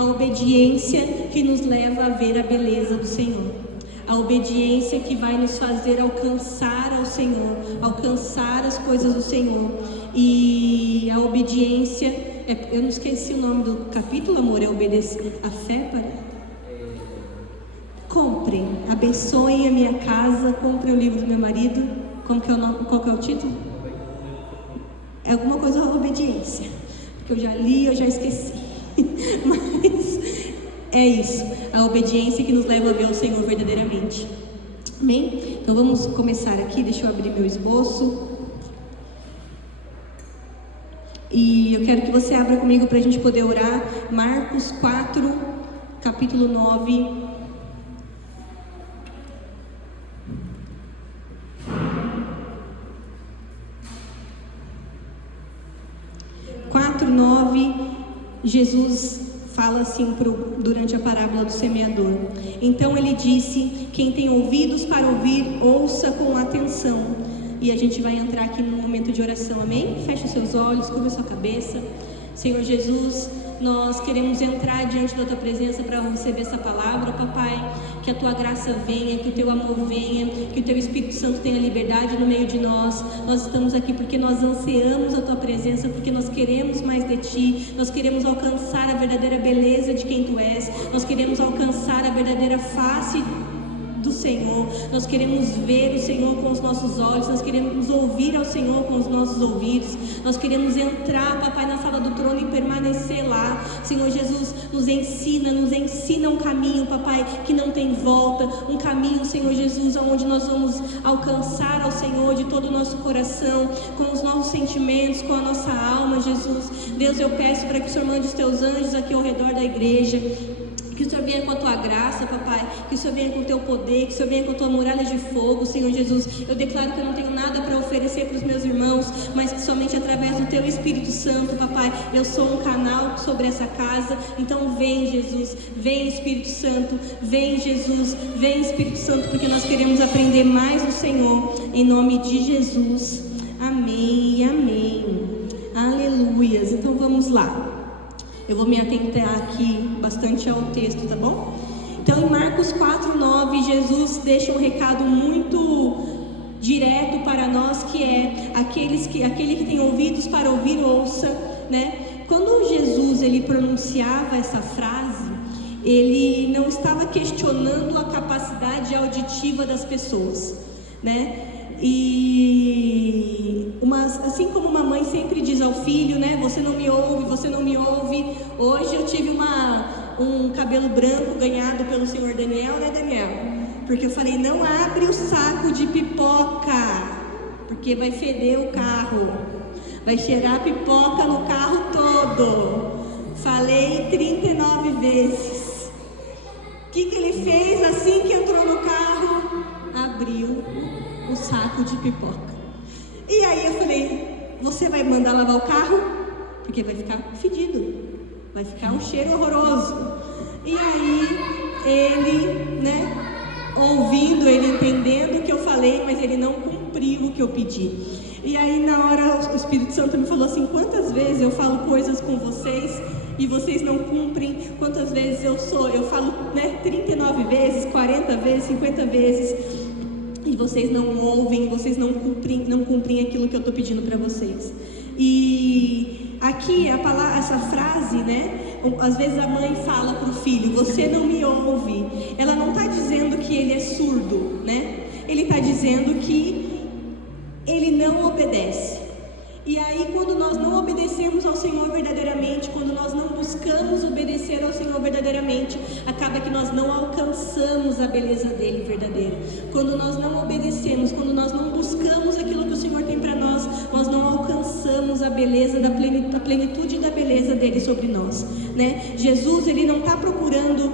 A obediência que nos leva a ver a beleza do Senhor. A obediência que vai nos fazer alcançar ao Senhor, alcançar as coisas do Senhor. E a obediência, eu não esqueci o nome do capítulo, amor, é obedecer a fé para... Comprem, abençoem a minha casa, comprem o livro do meu marido. Como que é o nome, qual que é o título? É alguma coisa da obediência, porque eu já li, eu já esqueci. Mas é isso, a obediência que nos leva a ver o Senhor verdadeiramente. Amém? Então vamos começar aqui, deixa eu abrir meu esboço. E eu quero que você abra comigo para a gente poder orar. Marcos 4, capítulo 9. Jesus fala assim durante a parábola do semeador. Então ele disse: quem tem ouvidos para ouvir, ouça com atenção. E a gente vai entrar aqui no momento de oração, amém? Feche os seus olhos, curva sua cabeça. Senhor Jesus, nós queremos entrar diante da Tua presença para receber essa palavra, Papai. Que a Tua graça venha, que o Teu amor venha, que o Teu Espírito Santo tenha liberdade no meio de nós. Nós estamos aqui porque nós ansiamos a Tua presença, porque nós queremos mais de Ti. Nós queremos alcançar a verdadeira beleza de quem Tu és. Nós queremos alcançar a verdadeira face do Senhor. Nós queremos ver o Senhor com os nossos olhos, nós queremos ouvir ao Senhor com os nossos ouvidos, nós queremos entrar, Papai, na sala do trono e permanecer lá. Senhor Jesus, nos ensina um caminho, Papai, que não tem volta, um caminho, Senhor Jesus, onde nós vamos alcançar ao Senhor de todo o nosso coração, com os nossos sentimentos, com a nossa alma, Jesus. Deus, eu peço para que o Senhor mande os Teus anjos aqui ao redor da igreja, que o Senhor venha com a Tua graça, Papai, que o Senhor venha com o Teu poder, que o Senhor venha com a Tua muralha de fogo, Senhor Jesus. Eu declaro que eu não tenho nada para oferecer para os meus irmãos, mas que somente através do Teu Espírito Santo, Papai, eu sou um canal sobre essa casa. Então vem, Jesus, vem, Espírito Santo, vem, Jesus, vem, Espírito Santo, porque nós queremos aprender mais do Senhor, em nome de Jesus. Amém, amém. Aleluias. Então vamos lá. Eu vou me atentar aqui bastante ao texto, tá bom? Então, em Marcos 4:9, Jesus deixa um recado muito direto para nós, que é aquele que tem ouvidos para ouvir, ouça, né? Quando Jesus ele pronunciava essa frase, ele não estava questionando a capacidade auditiva das pessoas, né? E assim como uma mãe sempre diz ao filho, né? Você não me ouve, você não me ouve. Hoje eu tive um cabelo branco ganhado pelo senhor Daniel, né, Daniel? Porque eu falei, não abre o saco de pipoca, porque vai feder o carro, vai cheirar pipoca no carro todo. Falei 39 vezes. O que ele fez assim que entrou no carro? Abriu o saco de pipoca. E aí eu falei, você vai mandar lavar o carro? Porque vai ficar fedido, vai ficar um cheiro horroroso. E aí ele, né, ouvindo, ele entendendo o que eu falei, mas ele não cumpriu o que eu pedi. E aí na hora o Espírito Santo me falou assim, quantas vezes eu falo coisas com vocês e vocês não cumprem? Quantas vezes eu falo, né, 39 vezes, 40 vezes, 50 vezes, e vocês não ouvem, vocês não cumprem aquilo que eu estou pedindo para vocês. E aqui essa frase, né? Às vezes a mãe fala para o filho, você não me ouve. Ela não está dizendo que ele é surdo, né? Ele está dizendo que ele não obedece. E aí quando nós não obedecemos ao Senhor verdadeiramente, quando nós não buscamos obedecer ao Senhor verdadeiramente, acaba que nós não alcançamos a beleza dele verdadeira. Quando nós não obedecemos, quando nós não buscamos aquilo que o Senhor tem para nós, nós não alcançamos a beleza a plenitude da beleza dele sobre nós, né? Jesus, ele não está procurando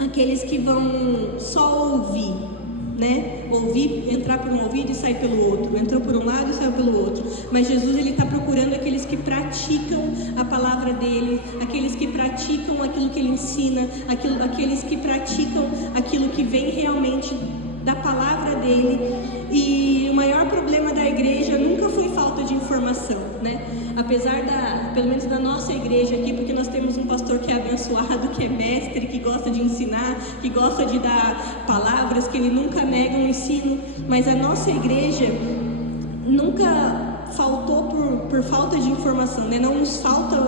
aqueles que vão só ouvir, né? Ouvir, entrar por um ouvido e sair pelo outro, entrou por um lado e saiu pelo outro. Mas Jesus, ele está procurando aqueles que praticam a palavra dele, aqueles que praticam aquilo que ele ensina, aqueles que praticam aquilo que vem realmente da palavra dele. E o maior problema da igreja nunca foi falta de informação, né? Apesar pelo menos da nossa igreja aqui, porque nós temos um pastor que é abençoado, que é mestre, que gosta de ensinar, que gosta de dar palavras, que ele nunca nega um ensino, mas a nossa igreja nunca faltou por falta de informação, né? Não nos falta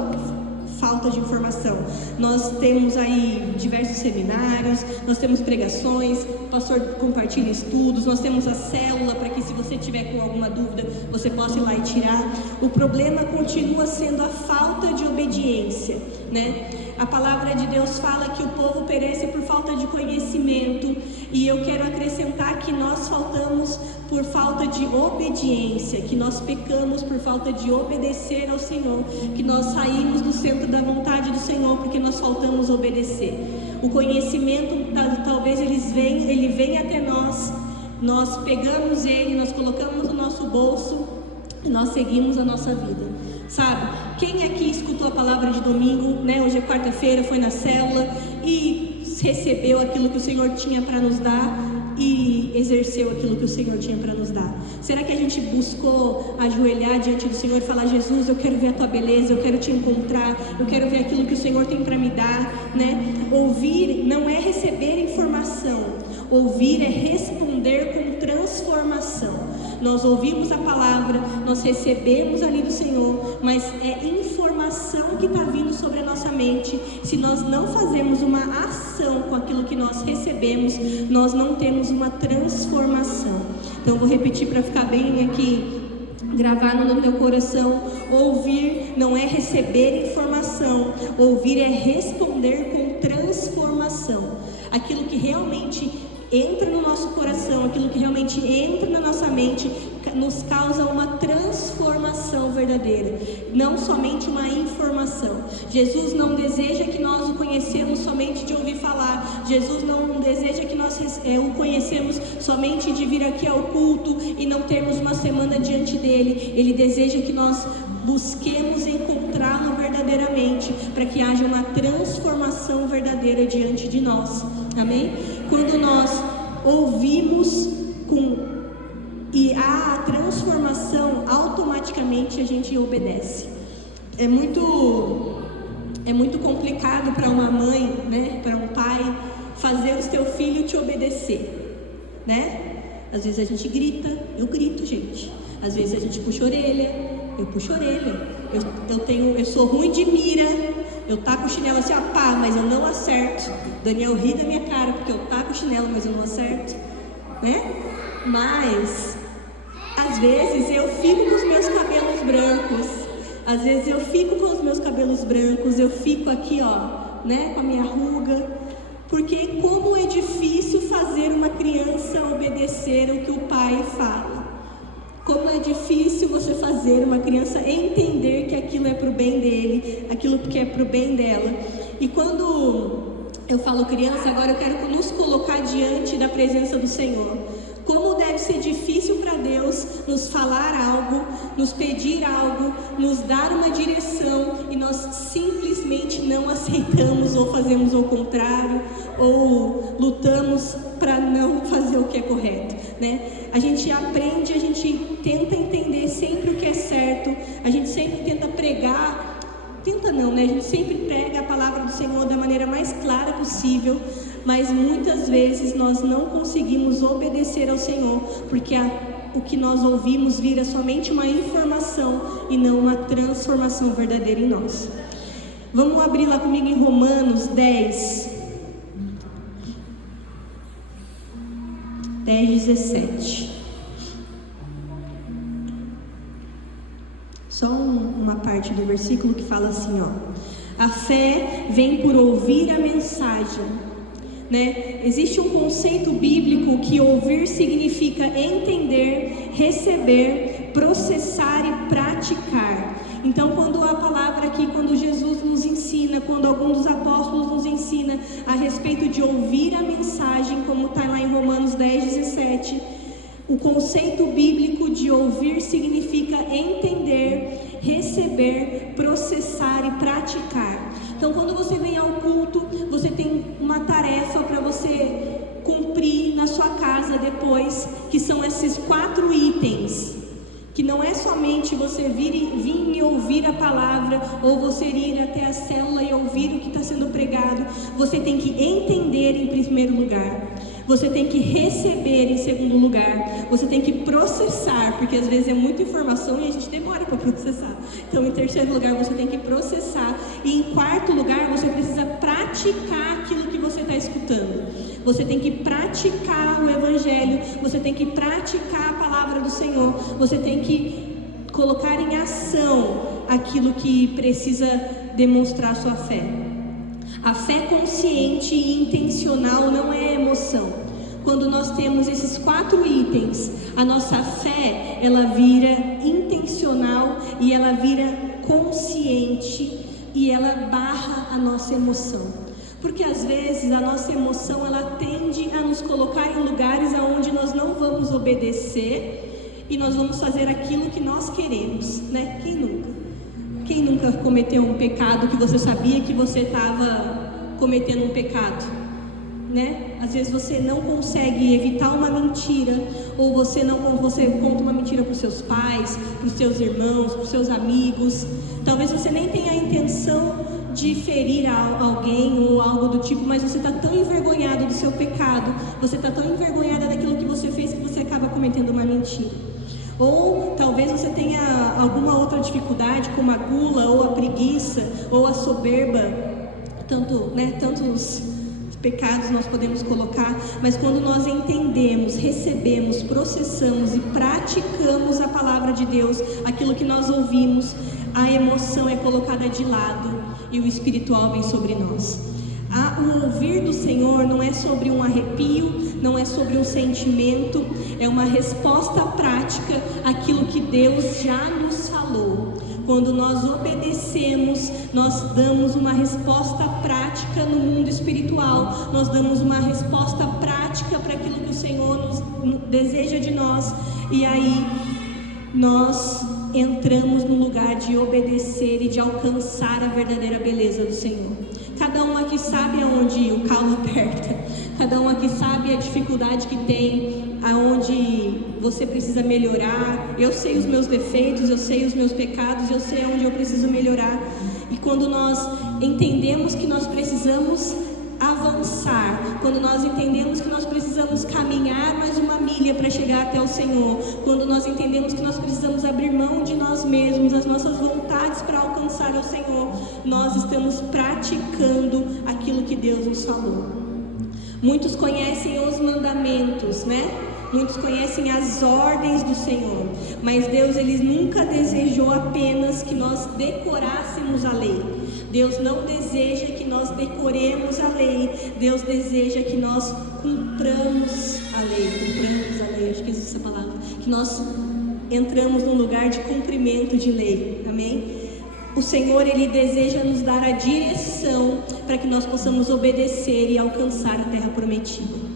de informação. Nós temos aí diversos seminários, nós temos pregações, o pastor compartilha estudos, nós temos a célula para que, se você tiver com alguma dúvida, você possa ir lá e tirar. O problema continua sendo a falta de obediência, né? A palavra de Deus fala que o povo perece por falta de conhecimento, e eu quero acrescentar que nós faltamos por falta de obediência, que nós pecamos por falta de obedecer ao Senhor, que nós saímos do centro da vontade do Senhor porque nós faltamos obedecer. O conhecimento, talvez ele vem até nós, nós pegamos ele, nós colocamos no nosso bolso e nós seguimos a nossa vida. Sabe, quem aqui escutou a palavra de domingo, né? Hoje é quarta-feira, foi na célula e recebeu aquilo que o Senhor tinha para nos dar e exerceu aquilo que o Senhor tinha para nos dar? Será que a gente buscou ajoelhar diante do Senhor e falar: Jesus, eu quero ver a tua beleza, eu quero te encontrar, eu quero ver aquilo que o Senhor tem para me dar, né? Ouvir não é receber informação, ouvir é responder com transformação. Nós ouvimos a palavra, nós recebemos ali do Senhor, mas é informação que está vindo sobre a nossa mente. Se nós não fazemos uma ação com aquilo que nós recebemos, nós não temos uma transformação. Então eu vou repetir para ficar bem aqui gravado no meu coração: ouvir não é receber informação, ouvir é responder com transformação. Aquilo que realmente entra no nosso coração, aquilo que realmente entra na nossa mente, nos causa uma transformação verdadeira, não somente uma informação. Jesus não deseja que nós o conhecemos somente de ouvir falar. Jesus não deseja que nós o conhecemos somente de vir aqui ao culto e não termos uma semana diante dele. Ele deseja que nós busquemos encontrá-lo verdadeiramente, para que haja uma transformação verdadeira diante de nós. Amém? Quando nós ouvimos e há a transformação, automaticamente a gente obedece. É muito complicado para uma mãe, né, para um pai, fazer o seu filho te obedecer, né? Às vezes a gente grita, eu grito, gente. Às vezes a gente puxa a orelha, eu puxo a orelha. Eu sou ruim de mira. Eu taco o chinelo assim, ó, pá, mas eu não acerto. Daniel ri da minha cara porque eu taco o chinelo, mas eu não acerto, né? Mas às vezes eu fico com os meus cabelos brancos. Às vezes eu fico com os meus cabelos brancos, eu fico aqui, ó, né, com a minha ruga. Porque como é difícil fazer uma criança obedecer o que o pai fala. Como é difícil você fazer uma criança entender que aquilo é para o bem dele, aquilo que é para o bem dela. E quando eu falo criança, agora eu quero nos colocar diante da presença do Senhor. Como deve ser difícil para Deus nos falar algo, nos pedir algo, nos dar uma direção, e nós simplesmente não aceitamos, ou fazemos o contrário, ou lutamos para não fazer o que é correto, né? A gente aprende, a gente tenta entender sempre o que é certo, a gente sempre tenta pregar, a gente sempre prega a palavra do Senhor da maneira mais clara possível, mas muitas vezes nós não conseguimos obedecer ao Senhor, porque o que nós ouvimos vira somente uma informação e não uma transformação verdadeira em nós. Vamos abrir lá comigo em Romanos 10, 17. Só uma parte do versículo que fala assim, ó: a fé vem por ouvir a mensagem, né? Existe um conceito bíblico que ouvir significa entender, receber, processar e praticar. Então, quando a palavra aqui, quando Jesus nos ensina, quando algum dos apóstolos nos ensina a respeito de ouvir a mensagem, como está lá em Romanos 10, 17, o conceito bíblico de ouvir significa entender, receber, processar e praticar. Então, quando você vem ao culto, você tem uma tarefa para você cumprir na sua casa depois, que são esses 4 itens, que não é somente você vir e ouvir a palavra, ou você ir até a célula e ouvir o que está sendo pregado. Você tem que entender em primeiro lugar, você tem que receber em segundo lugar, você tem que processar, porque às vezes é muita informação e a gente demora para processar. Então, em terceiro lugar, você tem que processar, e em quarto lugar, você precisa praticar aquilo que você está escutando. Você tem que praticar o Evangelho, você tem que praticar a palavra do Senhor, você tem que colocar em ação aquilo que precisa demonstrar sua fé. A fé consciente e intencional não é emoção. Quando nós temos esses 4 itens, a nossa fé, ela vira intencional e ela vira consciente e ela barra a nossa emoção. Porque às vezes a nossa emoção, ela tende a nos colocar em lugares aonde nós não vamos obedecer e nós vamos fazer aquilo que nós queremos, né? Quem nunca? Quem nunca cometeu um pecado que você sabia que você estava cometendo um pecado, né? Às vezes você não consegue evitar uma mentira, ou você conta uma mentira para os seus pais, para os seus irmãos, para os seus amigos. Talvez você nem tenha a intenção de ferir alguém ou algo do tipo, mas você está tão envergonhado do seu pecado, você está tão envergonhada daquilo que você fez, que você acaba cometendo uma mentira. Ou talvez você tenha alguma outra dificuldade, como a gula, ou a preguiça, ou a soberba. Tantos pecados nós podemos colocar, mas quando nós entendemos, recebemos, processamos e praticamos a palavra de Deus, aquilo que nós ouvimos, a emoção é colocada de lado e o espiritual vem sobre nós. O ouvir do Senhor não é sobre um arrepio, não é sobre um sentimento, é uma resposta prática àquilo que Deus já nos falou. Quando nós obedecemos, nós damos uma resposta prática no mundo espiritual, nós damos uma resposta prática para aquilo que o Senhor deseja de nós, e aí nós entramos no lugar de obedecer e de alcançar a verdadeira beleza do Senhor. Cada um aqui sabe aonde o calo aperta, cada um aqui sabe a dificuldade que tem, aonde você precisa melhorar. Eu sei os meus defeitos, eu sei os meus pecados, eu sei onde eu preciso melhorar. E quando nós entendemos que nós precisamos avançar, quando nós entendemos que nós precisamos caminhar mais uma milha para chegar até o Senhor, quando nós entendemos que nós precisamos abrir mão de nós mesmos, as nossas vontades para alcançar o Senhor, nós estamos praticando aquilo que Deus nos falou. Muitos conhecem os mandamentos, né? Muitos conhecem as ordens do Senhor, mas Deus, Ele nunca desejou apenas que nós decorássemos a lei. Deus não deseja que nós decoremos a lei. Deus deseja que nós cumpramos a lei, acho que existe essa palavra, que nós entramos num lugar de cumprimento de lei, amém? O Senhor, Ele deseja nos dar a direção para que nós possamos obedecer e alcançar a terra prometida.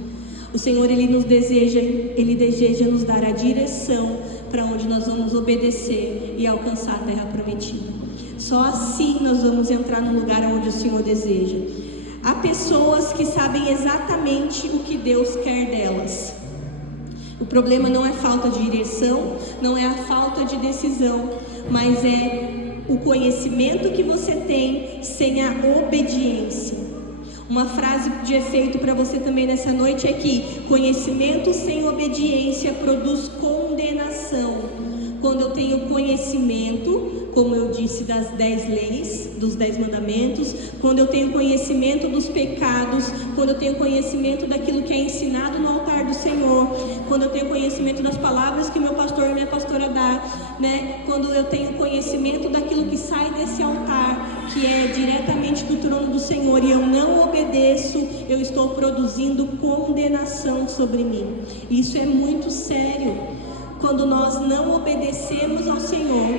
O Senhor, Ele deseja nos dar a direção para onde nós vamos obedecer e alcançar a terra prometida. Só assim nós vamos entrar no lugar onde o Senhor deseja. Há pessoas que sabem exatamente o que Deus quer delas. O problema não é falta de direção, não é a falta de decisão, mas é o conhecimento que você tem sem a obediência. Uma frase de efeito para você também nessa noite é que conhecimento sem obediência produz condenação. Quando eu tenho conhecimento, como eu disse, das 10 leis, dos 10 mandamentos, quando eu tenho conhecimento dos pecados, quando eu tenho conhecimento daquilo que é ensinado no altar do Senhor, quando eu tenho conhecimento das palavras que meu pastor e minha pastora dá, né? Quando eu tenho conhecimento daquilo que sai desse altar, que é diretamente do trono do Senhor, e eu não obedeço, eu estou produzindo condenação sobre mim. Isso é muito sério. Quando nós não obedecemos ao Senhor,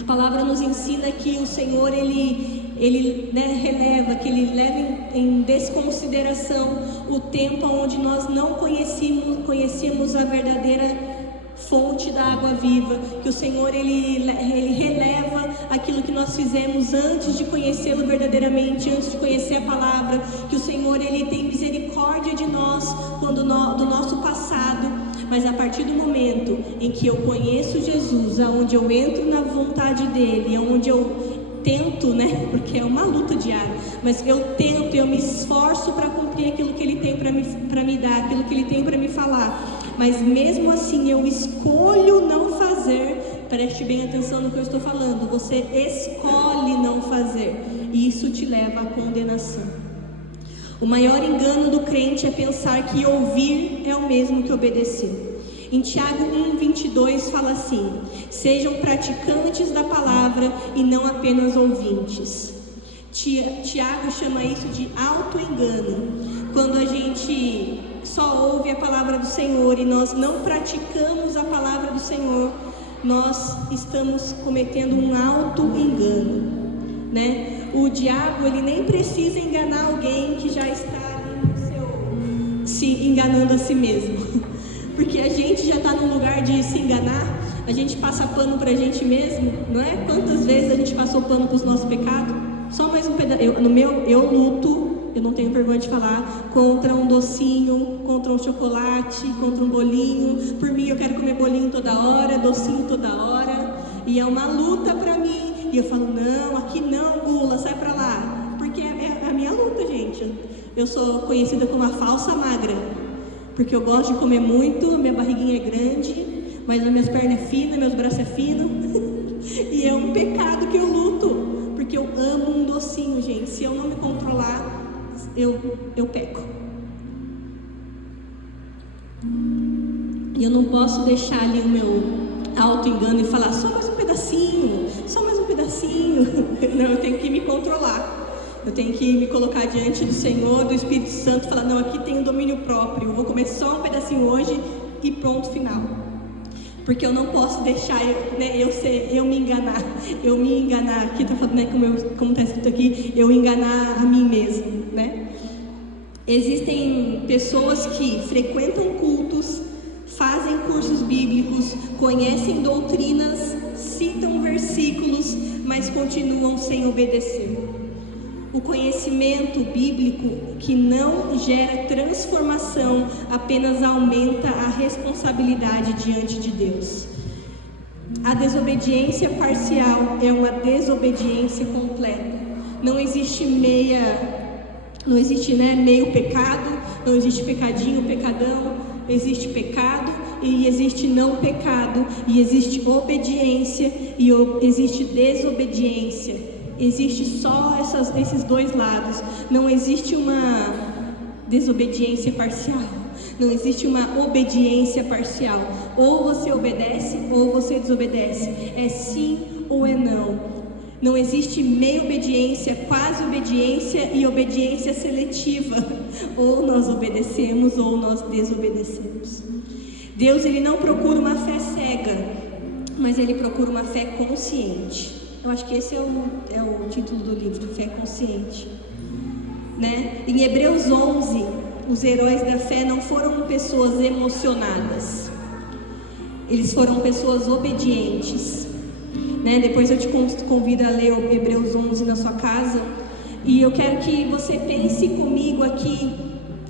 a palavra nos ensina que o Senhor, Ele releva, que Ele leva em desconsideração o tempo onde nós não conhecíamos a verdadeira fonte da água viva, que o Senhor, Ele releva aquilo que nós fizemos antes de conhecê-lo verdadeiramente, antes de conhecer a palavra, que o Senhor, Ele tem misericórdia de nós, do nosso passado, mas a partir do momento em que eu conheço Jesus, aonde eu entro na vontade dEle, aonde eu tento, né, porque é uma luta diária, mas eu me esforço para cumprir aquilo que Ele tem para me dar, aquilo que Ele tem para me falar, mas mesmo assim eu escolho não fazer. Preste bem atenção no que eu estou falando, você escolhe não fazer, e isso te leva à condenação. O maior engano do crente é pensar que ouvir é o mesmo que obedecer. Em Tiago 1:22 fala assim: sejam praticantes da palavra e não apenas ouvintes. Tiago chama isso de auto-engano. Quando a gente só ouve a palavra do Senhor e nós não praticamos a palavra do Senhor, nós estamos cometendo um auto-engano, né? O diabo, ele nem precisa enganar alguém que já está ali se enganando a si mesmo, porque a gente já está no lugar de se enganar, a gente passa pano para a gente mesmo, não é? Quantas vezes a gente passou pano para os nossos pecados? Só mais um pedaço. Eu luto, eu não tenho vergonha de falar, contra um docinho, contra um chocolate, contra um bolinho. Por mim, eu quero comer bolinho toda hora, docinho toda hora, e é uma luta para mim. E eu falo, não, aqui não, gula, sai pra lá, porque é a minha luta, gente. Eu sou conhecida como a falsa magra, porque eu gosto de comer muito, minha barriguinha é grande, mas as minhas pernas é fina, meus braços é fino, e é um pecado que eu luto, porque eu amo um docinho, gente. Se eu não me controlar, eu peco. E eu não posso deixar ali o meu auto-engano e falar, só mais um pedacinho, só mais um pedacinho. Não, eu tenho que me controlar. Eu tenho que me colocar diante do Senhor, do Espírito Santo, e falar, não, aqui tem um domínio próprio, eu vou comer só um pedacinho hoje e pronto, final. Porque eu não posso deixar eu me enganar, aqui está falando, né, como está escrito aqui, eu enganar a mim mesmo, né? Existem pessoas que frequentam cultos, fazem cursos bíblicos, conhecem doutrinas, citam versículos, mas continuam sem obedecer. O conhecimento bíblico que não gera transformação apenas aumenta a responsabilidade diante de Deus. A desobediência parcial é uma desobediência completa. Não existe meio pecado, não existe pecadinho, pecadão. Existe pecado e existe não pecado, e existe obediência e existe desobediência. Existe só esses dois lados. Não existe uma desobediência parcial, não existe uma obediência parcial. Ou você obedece ou você desobedece, é sim ou é não. Não existe meia obediência, quase obediência e obediência seletiva. Ou nós obedecemos ou nós desobedecemos. Deus, Ele não procura uma fé cega, mas Ele procura uma fé consciente. Eu acho que esse é o título do livro, Fé Consciente, né? Em Hebreus 11, os heróis da fé não foram pessoas emocionadas, eles foram pessoas obedientes, né? Depois eu te convido a ler o Hebreus 11 na sua casa, e eu quero que você pense comigo aqui,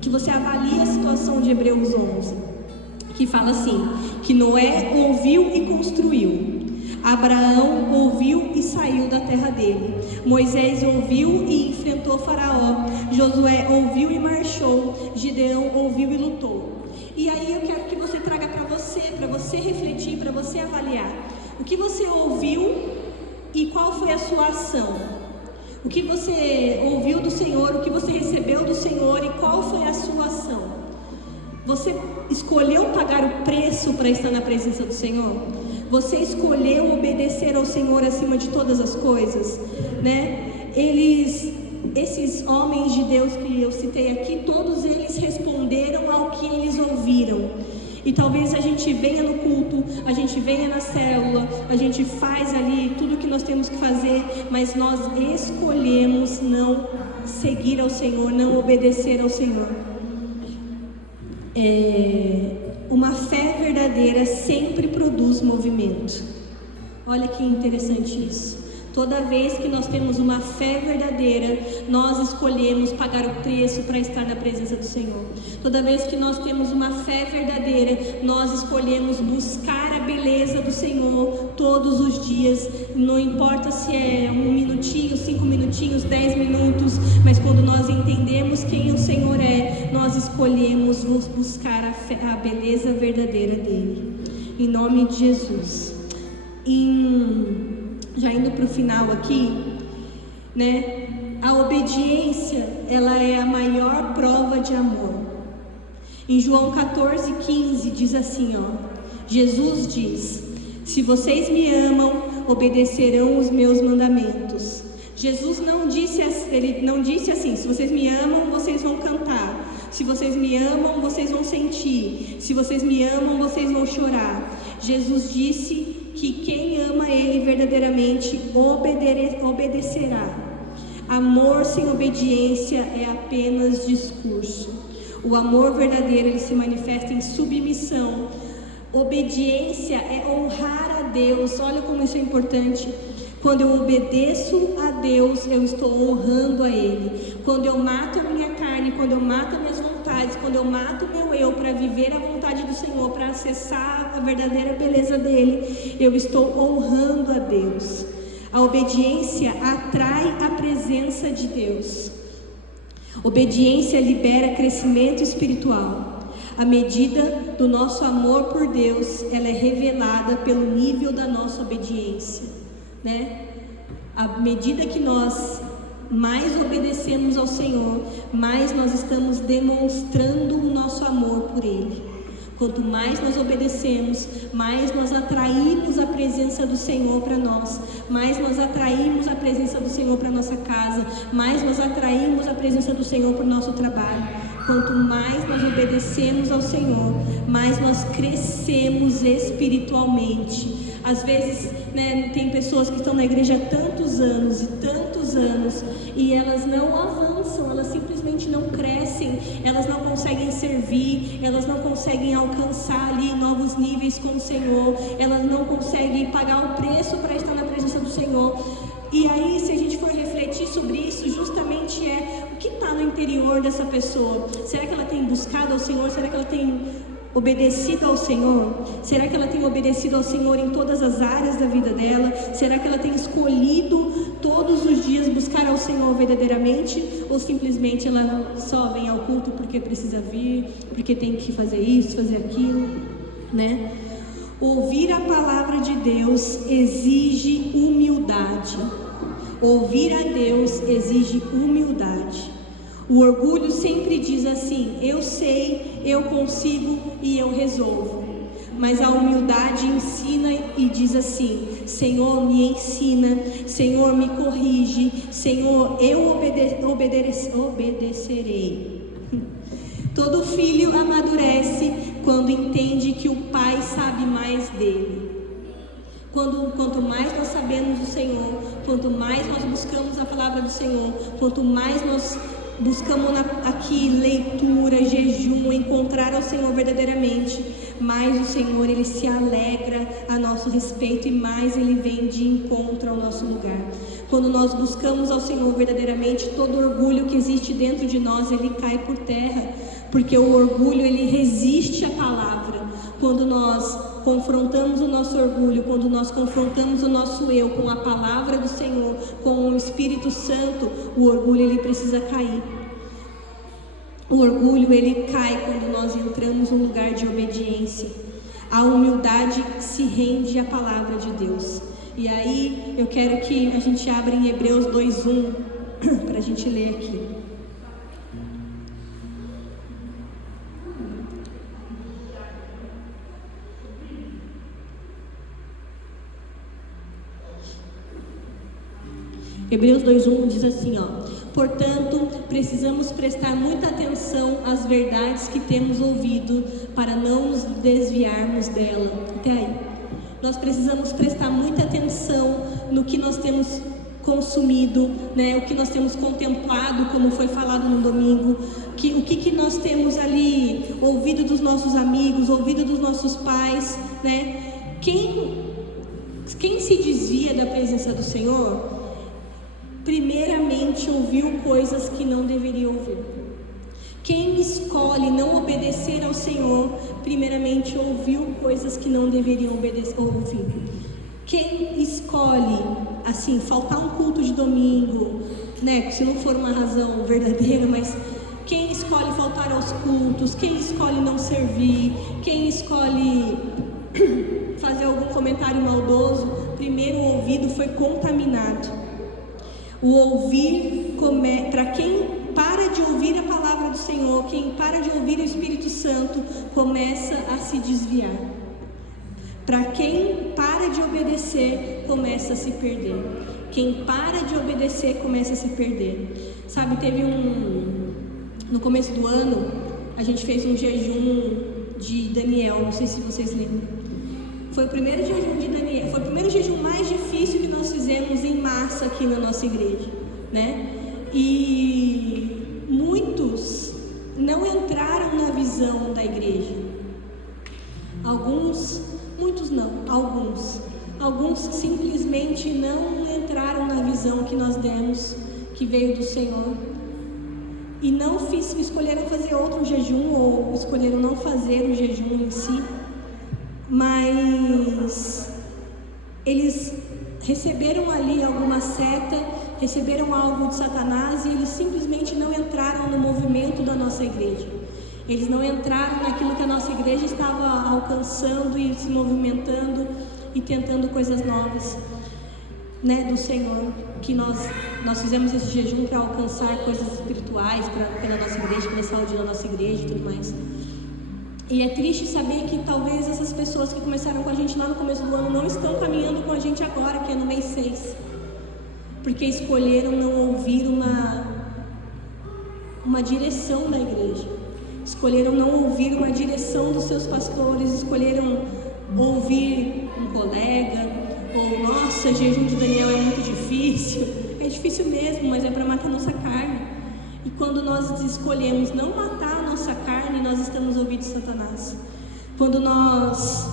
que você avalie a situação de Hebreus 11, que fala assim, que Noé ouviu e construiu, Abraão ouviu e saiu da terra dele, Moisés ouviu e enfrentou Faraó, Josué ouviu e marchou, Gideão ouviu e lutou. E aí eu quero que você traga para você refletir, para você avaliar o que você ouviu e qual foi a sua ação. O que você ouviu do Senhor, o que você recebeu do Senhor e qual foi a sua ação. Você escolheu pagar o preço para estar na presença do Senhor? Você escolheu obedecer ao Senhor acima de todas as coisas, né? Esses homens de Deus que eu citei aqui, todos eles responderam ao que eles ouviram. E talvez a gente venha no culto, a gente venha na célula, a gente faz ali tudo o que nós temos que fazer, mas nós escolhemos não seguir ao Senhor, não obedecer ao Senhor. Uma fé verdadeira sempre produz movimento. Olha que interessante isso. Toda vez que nós temos uma fé verdadeira, nós escolhemos pagar o preço para estar na presença do Senhor. Toda vez que nós temos uma fé verdadeira, nós escolhemos buscar a beleza do Senhor todos os dias. Não importa se é 1 minutinho, 5 minutinhos, 10 minutos, mas quando nós entendemos quem o Senhor é, nós escolhemos buscar a beleza verdadeira dele. Em nome de Jesus. Já indo para o final aqui, né? A obediência, ela é a maior prova de amor. Em João 14:15 diz assim, Jesus diz: se vocês me amam, obedecerão os meus mandamentos. Jesus não disse assim: se vocês me amam, vocês vão cantar. Se vocês me amam, vocês vão sentir. Se vocês me amam, vocês vão chorar. Jesus disse que quem ama Ele verdadeiramente obedecerá. Amor sem obediência é apenas discurso. O amor verdadeiro, ele se manifesta em submissão. Obediência é honrar a Deus. Olha como isso é importante. Quando eu obedeço a Deus, eu estou honrando a Ele. Quando eu mato a minha carne, quando eu mato as minhas vontades, quando eu mato o meu eu para viver a vontade do Senhor, para acessar a verdadeira beleza dEle, eu estou honrando a Deus. A obediência atrai a presença de Deus. Obediência libera crescimento espiritual. A medida do nosso amor por Deus, ela é revelada pelo nível da nossa obediência, né? À medida que nós mais obedecemos ao Senhor, mais nós estamos demonstrando o nosso amor por Ele. Quanto mais nós obedecemos, mais nós atraímos a presença do Senhor para nós, mais nós atraímos a presença do Senhor para nossa casa, mais nós atraímos a presença do Senhor para o nosso trabalho. Quanto mais nós obedecemos ao Senhor, mais nós crescemos espiritualmente. Às vezes, né, tem pessoas que estão na igreja há tantos anos e elas não avançam, elas simplesmente não crescem, elas não conseguem servir, elas não conseguem alcançar ali novos níveis com o Senhor, elas não conseguem pagar o preço para estar na presença do Senhor. E aí, se a gente for refletir sobre isso, justamente o que está no interior dessa pessoa. Será que ela tem buscado ao Senhor? Será que ela tem obedecido ao Senhor? Será que ela tem obedecido ao Senhor em todas as áreas da vida dela? Será que ela tem escolhido todos os dias buscar ao Senhor verdadeiramente? Ou simplesmente ela só vem ao culto porque precisa vir, porque tem que fazer isso, fazer aquilo, né? Ouvir a palavra de Deus exige humildade. Ouvir a Deus exige humildade. O orgulho sempre diz assim: eu sei, eu consigo e eu resolvo. Mas a humildade ensina e diz assim: Senhor, me ensina, Senhor, me corrige, Senhor, eu obedecerei. Todo filho amadurece quando entende que o Pai sabe mais dele. Quanto mais nós sabemos do Senhor, quanto mais nós buscamos a palavra do Senhor, quanto mais nós buscamos aqui leitura, jejum, encontrar ao Senhor verdadeiramente, mais o Senhor, Ele se alegra a nosso respeito e mais Ele vem de encontro ao nosso lugar. Quando nós buscamos ao Senhor verdadeiramente, todo orgulho que existe dentro de nós, ele cai por terra, porque o orgulho, ele resiste à palavra. Quando nós confrontamos o nosso orgulho, quando nós confrontamos o nosso eu com a palavra do Senhor, com o Espírito Santo, o orgulho, ele precisa cair. O orgulho, ele cai quando nós entramos num lugar de obediência. A humildade se rende à palavra de Deus. E aí, eu quero que a gente abra em Hebreus 2:1 para a gente ler aqui. Hebreus 2:1 diz assim, portanto, precisamos prestar muita atenção às verdades que temos ouvido para não nos desviarmos dela. Até aí. Nós precisamos prestar muita atenção no que nós temos consumido, né? O que nós temos contemplado, como foi falado no domingo, o que nós temos ali ouvido dos nossos amigos, ouvido dos nossos pais, né? Quem se desvia da presença do Senhor, primeiramente ouviu coisas que não deveria ouvir. Quem escolhe não obedecer ao Senhor, primeiramente ouviu coisas que não deveriam ouvir. Quem escolhe, assim, faltar um culto de domingo, né, se não for uma razão verdadeira, mas quem escolhe faltar aos cultos, quem escolhe não servir, quem escolhe fazer algum comentário maldoso, primeiro o ouvido foi contaminado. O ouvir, para quem para de ouvir a palavra do Senhor, quem para de ouvir o Espírito Santo, começa a se desviar. Para quem para de obedecer, começa a se perder. Quem para de obedecer, começa a se perder. Sabe, no começo do ano, a gente fez um jejum de Daniel, não sei se vocês lembram. Foi o primeiro jejum de Daniel, foi o primeiro jejum mais difícil que nós fizemos em massa aqui na nossa igreja, né? E muitos não entraram na visão da igreja. Muitos não, alguns. Alguns simplesmente não entraram na visão que nós demos, que veio do Senhor. E escolheram fazer outro jejum, ou escolheram não fazer o jejum em si. Mas eles receberam ali alguma seta, receberam algo de Satanás, e eles simplesmente não entraram no movimento da nossa igreja. Eles não entraram naquilo que a nossa igreja estava alcançando e se movimentando e tentando coisas novas, né, do Senhor. Que nós fizemos esse jejum para alcançar coisas espirituais pela nossa igreja, pela saúde da nossa igreja e tudo mais. E é triste saber que talvez essas pessoas que começaram com a gente lá no começo do ano não estão caminhando com a gente agora, que é no mês 6, porque escolheram não ouvir uma direção da igreja, escolheram não ouvir uma direção dos seus pastores, escolheram ouvir um colega, ou nossa, jejum de Daniel é muito difícil. É difícil mesmo, mas é para matar nossa carne. E quando nós escolhemos não matar a nossa carne, nós estamos ouvindo Satanás. Quando nós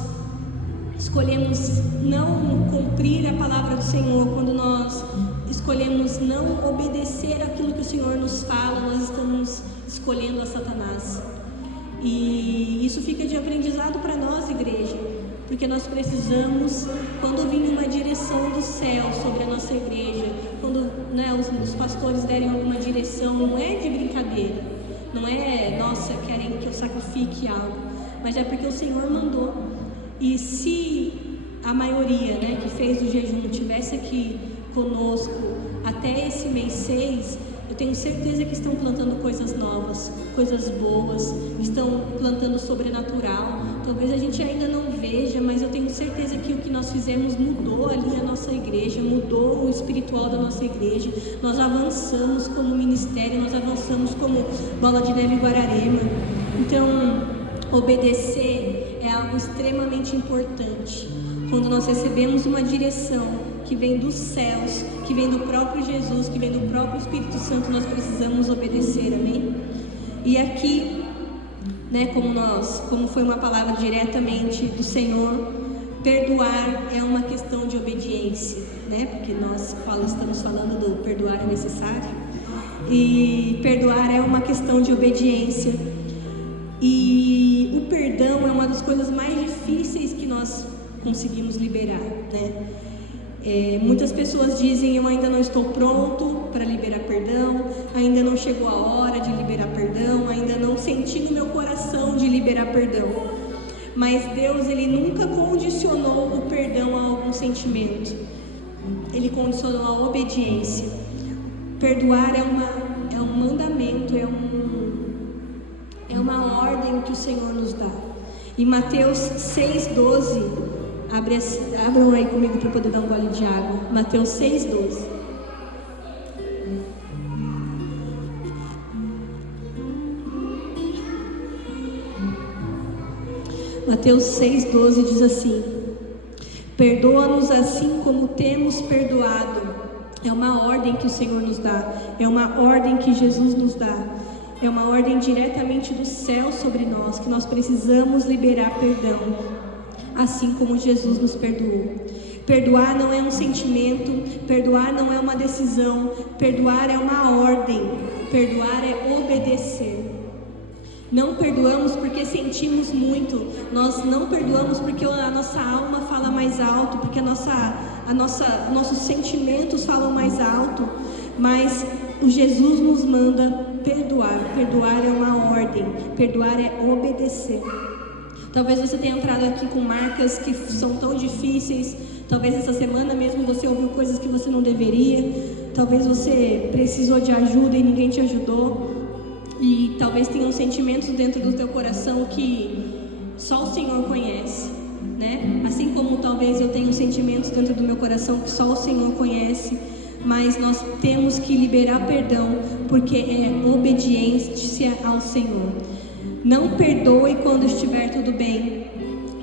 escolhemos não cumprir a palavra do Senhor, quando nós escolhemos não obedecer aquilo que o Senhor nos fala, nós estamos escolhendo a Satanás. E isso fica de aprendizado para nós, igreja, porque nós precisamos, quando vir uma direção do céu sobre a nossa igreja, quando, né, os pastores derem alguma direção, não é de brincadeira, não é, nossa, querem que eu sacrifique algo, mas é porque o Senhor mandou. E se a maioria, né, que fez o jejum tivesse aqui conosco até esse mês 6, eu tenho certeza que estão plantando coisas novas, coisas boas, estão plantando sobrenatural. Talvez a gente ainda não veja, mas eu tenho certeza que o que nós fizemos mudou ali a nossa igreja, mudou o espiritual da nossa igreja. Nós avançamos como ministério, nós avançamos como Bola de Neve Guararema. Então, obedecer é algo extremamente importante. Quando nós recebemos uma direção que vem dos céus, que vem do próprio Jesus, que vem do próprio Espírito Santo, nós obedecer, amém? E aqui, né, como foi uma palavra diretamente do Senhor, perdoar é uma questão de obediência, né? Porque nós estamos falando do perdoar é necessário, e perdoar é uma questão de obediência. E o perdão é uma das coisas mais difíceis que nós conseguimos liberar, né? Muitas pessoas dizem: eu ainda não estou pronto para liberar perdão, ainda não chegou a hora de liberar perdão, ainda não senti no meu coração de liberar perdão. Mas Deus, Ele nunca condicionou o perdão a algum sentimento, Ele condicionou a obediência. Perdoar é um mandamento, é uma ordem que o Senhor nos dá. Em Mateus 6,12, abram aí comigo para poder dar um gole de água. Mateus 6,12. Mateus 6,12 diz assim: perdoa-nos assim como temos perdoado. É uma ordem que o Senhor nos dá, é uma ordem que Jesus nos dá, é uma ordem diretamente do céu sobre nós, que nós precisamos liberar perdão, assim como Jesus nos perdoou. Perdoar não é um sentimento, perdoar não é uma decisão, perdoar é uma ordem, perdoar é obedecer. Não perdoamos porque sentimos muito, nós não perdoamos porque a nossa alma fala mais alto, porque nossos sentimentos falam mais alto, mas o Jesus nos manda perdoar. Perdoar é uma ordem, perdoar é obedecer. Talvez você tenha entrado aqui com marcas que são tão difíceis, talvez essa semana mesmo você ouviu coisas que você não deveria, talvez você precisou de ajuda e ninguém te ajudou. E talvez tenham sentimentos dentro do teu coração que só o Senhor conhece, né? Assim como talvez eu tenha sentimentos dentro do meu coração que só o Senhor conhece, mas nós temos que liberar perdão, porque é obediência ao Senhor. Não perdoe quando estiver tudo bem,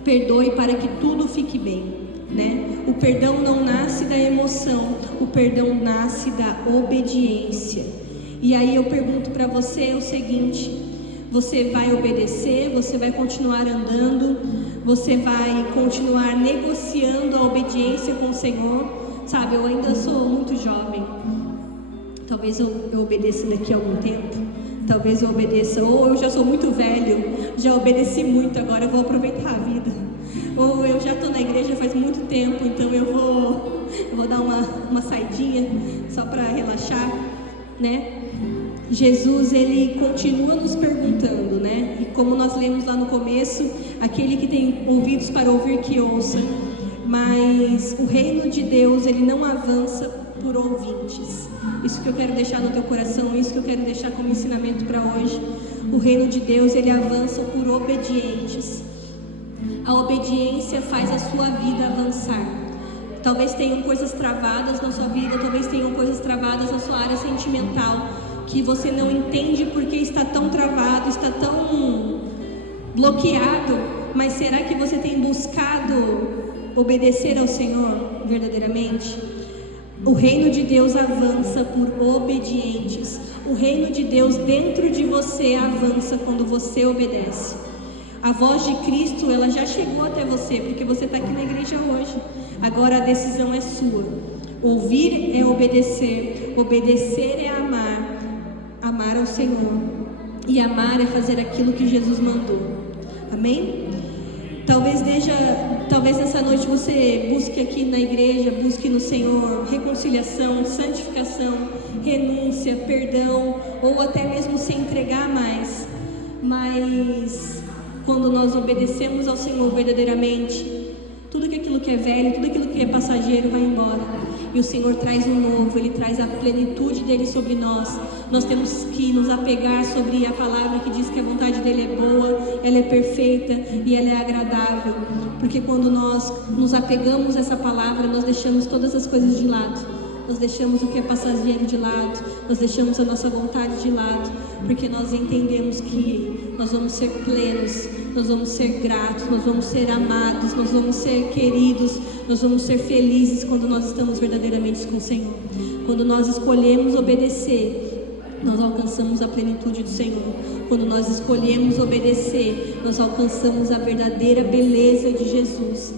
perdoe para que tudo fique bem, né? O perdão não nasce da emoção, o perdão nasce da obediência. E aí eu pergunto para você o seguinte: você vai obedecer? Você vai continuar andando? Você vai continuar negociando a obediência com o Senhor? Sabe, eu ainda sou muito jovem. Talvez eu obedeça daqui a algum tempo. Talvez eu obedeça, ou eu já sou muito velho, já obedeci muito, agora eu vou aproveitar a vida. Ou eu já estou na igreja faz muito tempo, então eu vou dar uma saidinha só para relaxar, né? Jesus, ele continua nos perguntando, né? E como nós lemos lá no começo, aquele que tem ouvidos para ouvir, que ouça. Mas o reino de Deus, ele não avança por ouvintes. Isso que eu quero deixar no teu coração, isso que eu quero deixar como ensinamento para hoje. O reino de Deus, ele avança por obedientes. A obediência faz a sua vida avançar. Talvez tenham coisas travadas na sua vida, talvez tenham coisas travadas na sua área sentimental, que você não entende porque está tão travado, está tão bloqueado. Mas será que você tem buscado obedecer ao Senhor verdadeiramente? O reino de Deus avança por obedientes. O reino de Deus dentro de você avança quando você obedece. A voz de Cristo, ela já chegou até você, porque você está aqui na igreja hoje. Agora a decisão é sua. Ouvir é obedecer, obedecer é amar, amar ao Senhor. E amar é fazer aquilo que Jesus mandou. Amém? Talvez nessa noite você busque aqui na igreja, busque no Senhor reconciliação, santificação, renúncia, perdão, ou até mesmo se entregar mais. Mas quando nós obedecemos ao Senhor verdadeiramente, tudo aquilo que é velho, tudo aquilo que é passageiro vai embora. E o Senhor traz um novo, Ele traz a plenitude dEle sobre nós. Nós temos que nos apegar sobre a palavra que diz que a vontade dEle é boa, ela é perfeita e ela é agradável. Porque quando nós nos apegamos a essa palavra, nós deixamos todas as coisas de lado. Nós deixamos o que é passageiro de lado, nós deixamos a nossa vontade de lado, porque nós entendemos que nós vamos ser plenos, nós vamos ser gratos, nós vamos ser amados, nós vamos ser queridos, nós vamos ser felizes quando nós estamos verdadeiramente com o Senhor. Quando nós escolhemos obedecer, nós alcançamos a plenitude do Senhor. Quando nós escolhemos obedecer, nós alcançamos a verdadeira beleza de Jesus.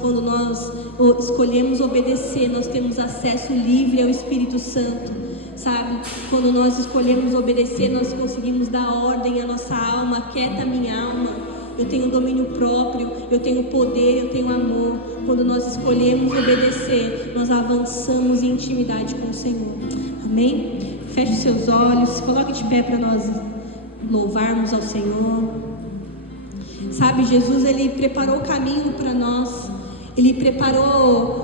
Quando nós escolhemos obedecer, nós temos acesso livre ao Espírito Santo, sabe? Quando nós escolhemos obedecer, nós conseguimos dar ordem à nossa alma. Aquieta a minha alma, eu tenho domínio próprio, eu tenho poder, eu tenho amor. Quando nós escolhemos obedecer, nós avançamos em intimidade com o Senhor. Amém? Feche os seus olhos, se coloque de pé para nós louvarmos ao Senhor. Sabe, Jesus, Ele preparou o caminho para nós. Ele preparou